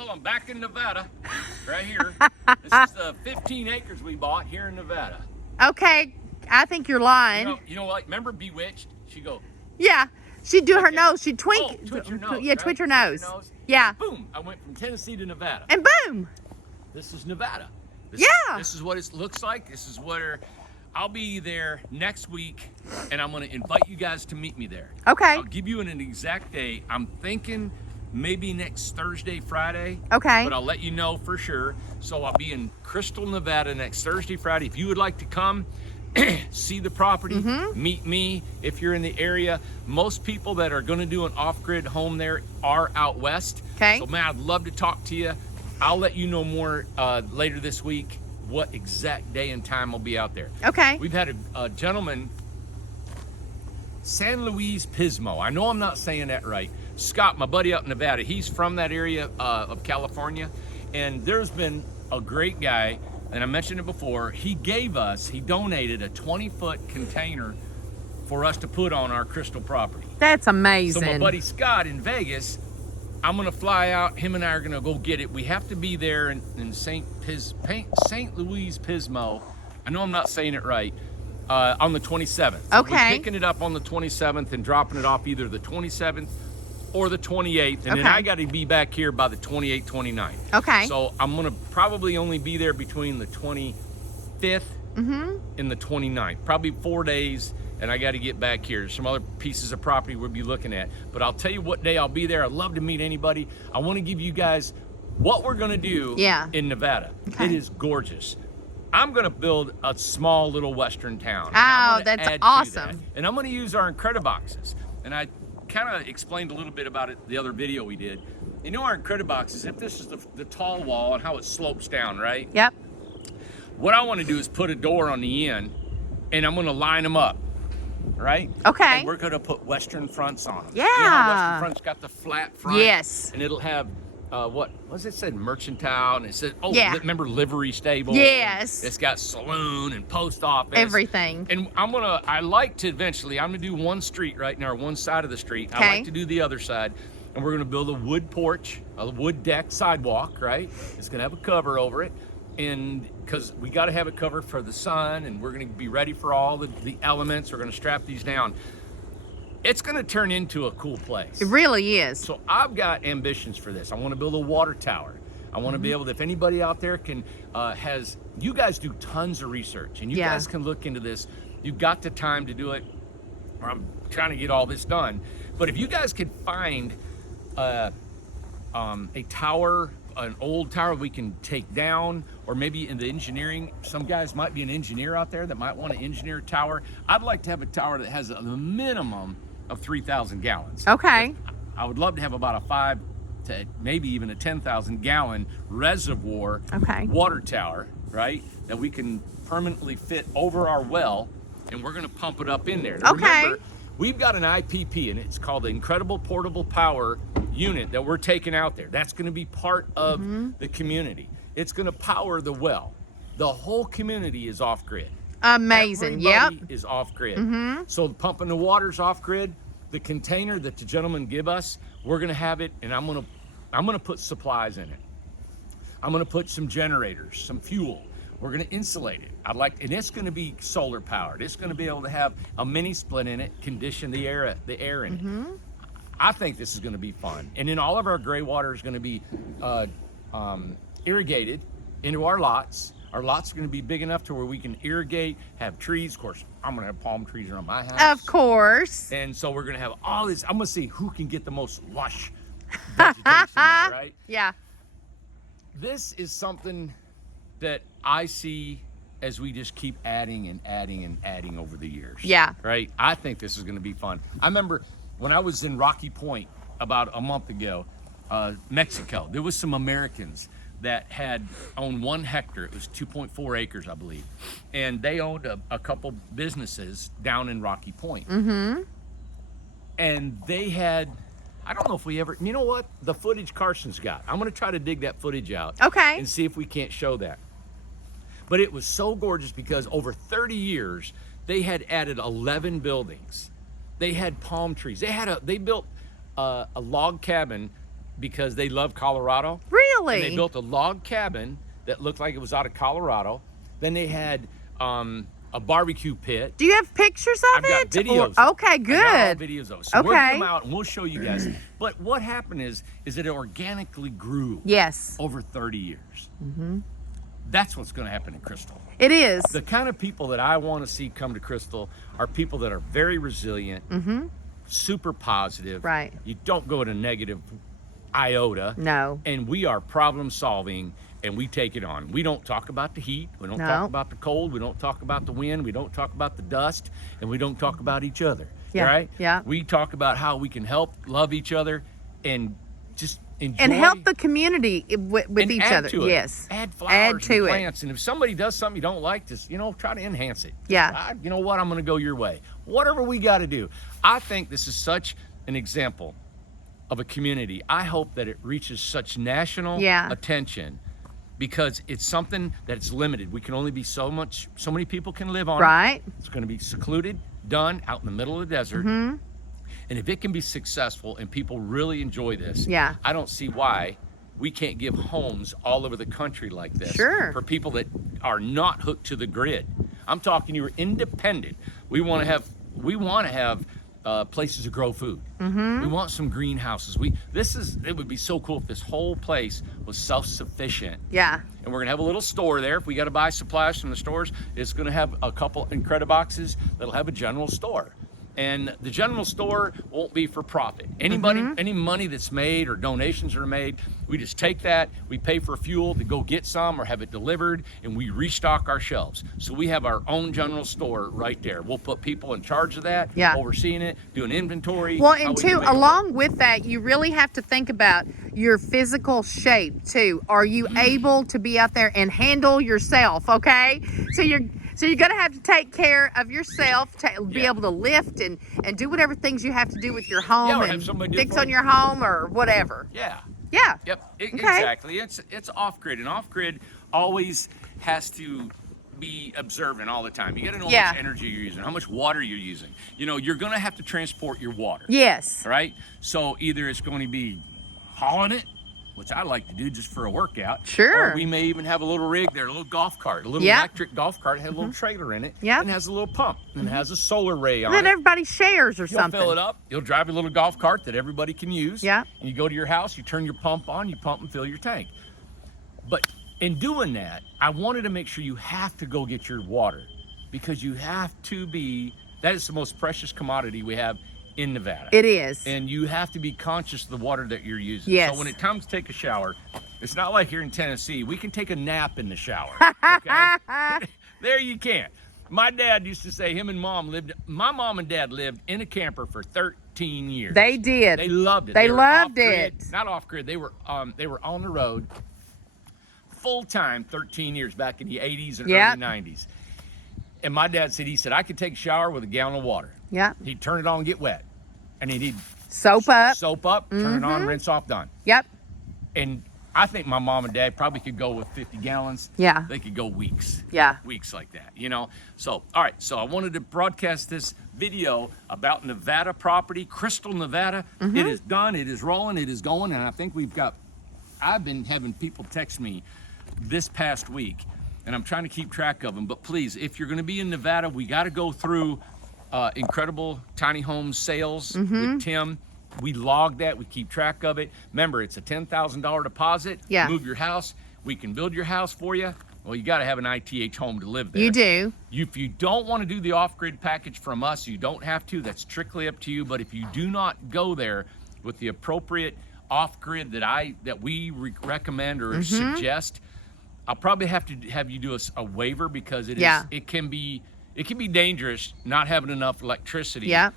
Well, I'm back in Nevada, right here. This is the 15 acres we bought here in Nevada. Okay, I think you're lying. You know what? Remember Bewitched? She go, Yeah, she'd do her Okay. nose. She'd twink. oh, twitch your nose. Yeah, right? twitch her nose. nose. Yeah, Boom! I went from Tennessee to Nevada. and boom. This is Nevada. Yeah. This is what it looks like. This is where I'll be there next week, and I'm going to invite you guys to meet me there. Okay. I'll give you an exact date. I'm thinking maybe next Thursday, Friday. Okay. But I'll let you know for sure. So I'll be in Crystal, Nevada next Thursday, Friday. If you would like to come, see the property, meet me if you're in the area. Most people that are going to do an off-grid home there are out west. Okay. So man, I'd love to talk to you. I'll let you know more later this week what exact day and time I'll be out there. Okay. We've had a gentleman, San Luis Pismo. I know I'm not saying that right. Scott, my buddy out in Nevada, he's from that area of California. And there's been a great guy, and I mentioned it before, he donated a 20-foot container for us to put on our Crystal property. That's So amazing. my buddy Scott in Vegas, I'm gonna fly out, him and I are gonna go get it. We have to be there in St. Luis Pismo. I know I'm not saying it right, on the 27th. So Okay. we're picking it up on the 27th and dropping it off either the 27th or the 28th. And then Okay. I gotta be back here by the 28th, 29th. Okay. So I'm gonna probably only be there between the 25th and the 29th. Probably 4 days, and I got to get back here. There's some other pieces of property we'll be looking at. But I'll tell you what day I'll be there. I'd love to meet anybody. I want to give you guys what we're going to do in Nevada. Okay. It is gorgeous. I'm going to build a small little western town. and Oh, I'm gonna that's add to awesome. that. And I'm going to use our Incrediboxes. And I kind of explained a little bit about it the other video we did. You know our Incrediboxes, if this is the tall wall and how it slopes down, right? Yep. What I want to do is put a door on the end, and I'm going to line them up, right? Okay. And we're going to put western fronts on them. Yeah. You know how western fronts got the flat front? Yes. And it'll have, what was it said? Mercantile, and it said, Yeah. remember livery stable? Yes. It's got saloon and post office. Everything. And I like to eventually, I'm going to do one street right now, one side of the street. I Okay. like to do the other side. And we're going to build a wood porch, a wood deck sidewalk, right? It's going to have a cover over it. And because we got to have it covered for the sun, and we're going to be ready for all the elements. We're going to strap these down. It's going to turn into a cool place. It really is. So I've got ambitions for this. I want to build a water tower. I want to be able to, if anybody out there can, you guys do tons of research, and you Yeah. guys can look into this. You've got the time to do it, or I'm trying to get all this done. But if you guys could find a tower, an old tower we can take down, or maybe in the engineering, some guys might be an engineer out there that might want to engineer a tower. I'd like to have a tower that has a minimum of 3,000 gallons. Okay. I would love to have about a 5 to maybe even a 10,000 gallon reservoir Okay. water tower, right? That we can permanently fit over our well, and we're gonna pump it up in there. Now, Okay. remember, we've got an IPP, and it's called the Incredible Portable Power Unit that we're taking out there. That's gonna be part of the community. It's gonna power the well. The whole community is off grid. Amazing. Yep. Everybody is off grid. So pumping the water's off grid. The container that the gentleman give us, we're gonna have it, and I'm gonna put supplies in it. I'm gonna put some generators, some fuel. We're gonna insulate it. And it's gonna be solar powered. It's gonna be able to have a mini split in it, condition the air in it. I think this is gonna be fun. And then all of our gray water is gonna be irrigated into our lots. Our lots are gonna be big enough to where we can irrigate, have trees. Of course, I'm gonna have palm trees around my house. Of course. And so we're gonna have all this. I'm gonna see who can get the most lush vegetation there, right? Yeah. This is something that I see as we just keep adding and adding and adding over the years. Yeah. Right? I think this is gonna be fun. I remember when I was in Rocky Point about a month ago, Mexico, there was some Americans that had owned 1 hectare. It was 2.4 acres, I believe. And they owned a couple businesses down in Rocky Point. And they had, I don't know if we ever, you know what? The footage Carson's got. I'm gonna try to dig that footage out. Okay. And see if we can't show that. But it was so gorgeous because over 30 years, they had added 11 buildings. They had palm trees. They built a log cabin because they love Colorado. Really? And they built a log cabin that looked like it was out of Colorado. Then they had a barbecue pit. Do you have pictures of I've got it? videos. Okay, good. I got all videos of it. So we'll Okay. get them out and we'll show you guys. But what happened is it organically grew Yes, over 30 years. That's what's going to happen in Crystal. it is. The kind of people that I want to see come to Crystal are people that are very resilient, super positive. Right. You don't go to negative iota. No. And we are problem solving and we take it on. We don't talk about the heat. We don't No. talk about the cold. We don't talk about the wind. We don't talk about the dust. And we don't talk about each other. Yeah, Right? yeah. We talk about how we can help, love each other, and just enjoy. And help the community with and each add other. to it. Yes. Add flowers to and it. plants. And if somebody does something you don't like, just, try to enhance it. Yeah. You know what? I'm going to go your way. Whatever we got to do. I think this is such an example of a community. I hope that it reaches such national Yeah. attention because it's something that's limited. We can only be so many people can live on it. Right. It's going to be secluded, done out in the middle of the desert. Mm-hmm. And if it can be successful and people really enjoy this, Yeah. I don't see why we can't give homes all over the country like this Sure. for people that are not hooked to the grid. I'm talking you're independent. We want to have places to grow food. We want some greenhouses. It would be so cool if this whole place was self-sufficient. Yeah. And we're gonna have a little store there. If we gotta buy supplies from the stores, it's gonna have a couple Incrediboxes that'll have a general store. And the general store won't be for profit. Any money that's made or donations are made, we just take that, we pay for fuel to go get some or have it delivered, and we restock our shelves. So we have our own general store right there. We'll put people in charge of that, Yeah. overseeing it, doing inventory. Well, how and we can too, make it work. along with that, you really have to think about your physical shape too. Are you able to be out there and handle yourself? Okay, so you're gonna have to take care of yourself, be Yeah. able to lift and do whatever things you have to do with your home Yeah, or have and somebody do it fix for on you. your home or whatever. Yeah. Yeah. Yep, Okay. exactly. It's off-grid, and off-grid always has to be observant all the time. You got to know Yeah. how much energy you're using, how much water you're using. You're going to have to transport your water. Yes. All right? So either it's going to be hauling it, which I like to do just for a workout. Sure. Or we may even have a little rig there, a little golf cart, a little Yeah. electric golf cart. It has a little trailer in it. Yeah. And it has a little pump. And it has a solar ray on Then it. everybody shares or You'll something. fill it up. You'll drive a little golf cart that everybody can use. Yeah. And you go to your house, you turn your pump on, you pump and fill your tank. But in doing that, I wanted to make sure you have to go get your water because that is the most precious commodity we have in Nevada. It is. And you have to be conscious of the water that you're using. Yes. So when it comes to take a shower, it's not like here in Tennessee. We can take a nap in the shower. Okay? There you can't. My dad used to say my mom and dad lived in a camper for 13 years. They did. They loved it. They were loved off-grid. it. Not off grid. They were on the road full time 13 years back in the 80s and Yep. early 90s. And my dad said, I could take a shower with a gallon of water. Yeah. He'd turn it on and get wet. And he'd Soap up. soap up, turn it on, rinse off, done. Yep. And I think my mom and dad probably could go with 50 gallons. Yeah. They could go weeks. Yeah. Weeks like that, So, all right. So I wanted to broadcast this video about Nevada property, Crystal, Nevada. It is done. It is rolling. It is going. And I think I've been having people text me this past week, and I'm trying to keep track of them. But please, if you're going to be in Nevada, we got to go through Incredible Tiny Homes sales with Tim. We log that. We keep track of it. Remember, it's a $10,000 deposit. Yeah. Move your house. We can build your house for you. Well, you got to have an ITH home to live there. You do. If you don't want to do the off-grid package from us, you don't have to. That's strictly up to you. But if you do not go there with the appropriate off-grid that we recommend or suggest, I'll probably have to have you do a waiver because it can be dangerous not having enough electricity Yeah.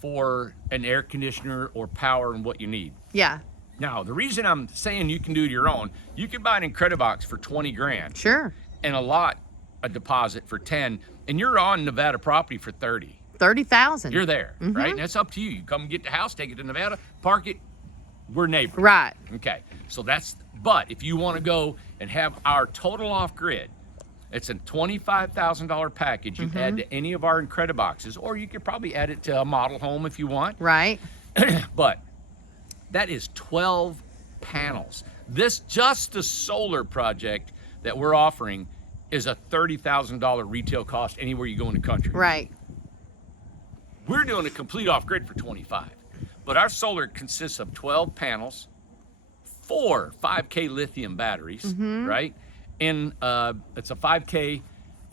for an air conditioner or power and what you need. Yeah. Now, the reason I'm saying you can do it your own, you can buy an Incredibox for 20 grand Sure. and a deposit for 10, and you're on Nevada property for 30. 30,000. You're there, right? And that's up to you. You come and get the house, take it to Nevada, park it. We're neighbors. Right. Okay. So but if you want to go and have our total off grid, it's a $25,000 package you add to any of our Incrediboxes, or you could probably add it to a model home if you want. Right. But that is 12 panels. Just the solar project that we're offering is a $30,000 retail cost anywhere you go in the country. Right. We're doing a complete off-grid for 25, but our solar consists of 12 panels, 4 5K lithium batteries, right? And it's a 5K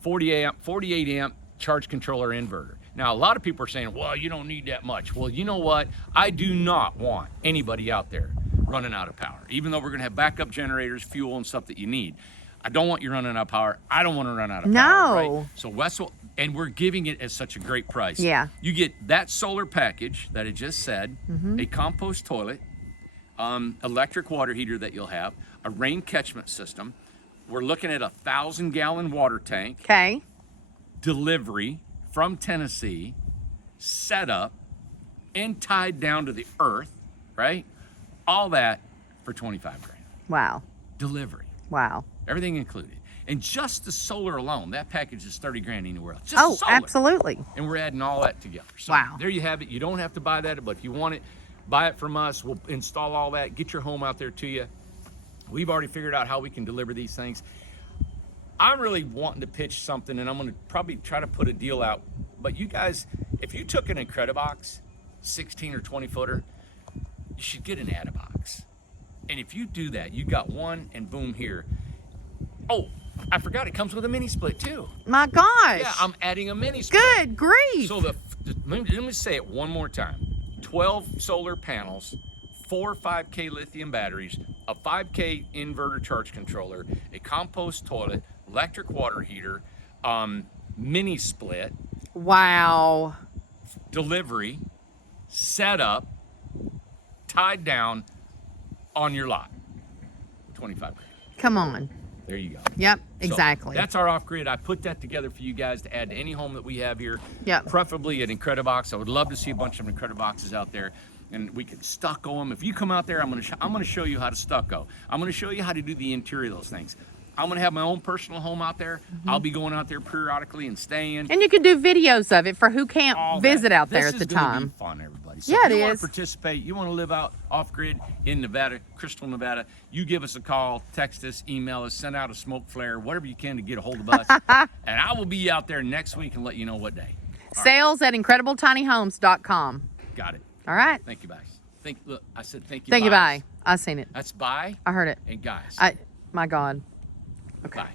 48 amp charge controller inverter. Now, a lot of people are saying, well, you don't need that much. Well, you know what? I do not want anybody out there running out of power, even though we're going to have backup generators, fuel, and stuff that you need. I don't want you running out of power. I don't want to run out of power. Right? So Westwell, and we're giving it at such a great price. Yeah. You get that solar package that I just said, a compost toilet, electric water heater that you'll have, a rain catchment system. We're looking at a 1,000-gallon water tank. Okay. Delivery from Tennessee, set up and tied down to the earth, right? All that for 25 grand. Wow. Delivery. Wow. Everything included. And just the solar alone, that package is 30 grand anywhere else. Just solar. Absolutely. And we're adding all that together. So Wow. there you have it. You don't have to buy that, but if you want it, buy it from us. We'll install all that, get your home out there to you. We've already figured out how we can deliver these things. I'm really wanting to pitch something, and I'm going to probably try to put a deal out. But you guys, if you took an Incredibox, 16 or 20 footer, you should get an Adibox. And if you do that, you got one, and boom, here. Oh, I forgot it comes with a mini split too. My gosh. Yeah, I'm adding a mini split. Good grief. So let me say it one more time. 12 solar panels, 4 5K lithium batteries, a 5K inverter charge controller, a compost toilet, electric water heater, mini split, Wow. delivery, setup, tied down on your lot. 25 grand. Come on. There you go. Yep, So exactly. that's our off-grid. I put that together for you guys to add to any home that we have here. Yep. Preferably an Incredibox. I would love to see a bunch of Incrediboxes out there, and we can stucco them. If you come out there, I'm gonna show you how to stucco. I'm gonna show you how to do the interior of those things. I'm gonna have my own personal home out there. I'll be going out there periodically and staying. And you can do videos of it for who can't All visit that. out there This at the is gonna time. Be fun, everybody. So Yeah, if it you want is. to participate, you want to live out off grid in Nevada, Crystal, Nevada, you give us a call, text us, email us, send out a smoke flare, whatever you can to get a hold of us. And I will be out there next week and let you know what day. Sales at IncredibleTinyHomes.com. Got it. All right. Thank you, guys. Look, I said thank you. Thank you. guys. Bye. I seen it. That's bye I heard it. and guys. My God. Okay. Bye.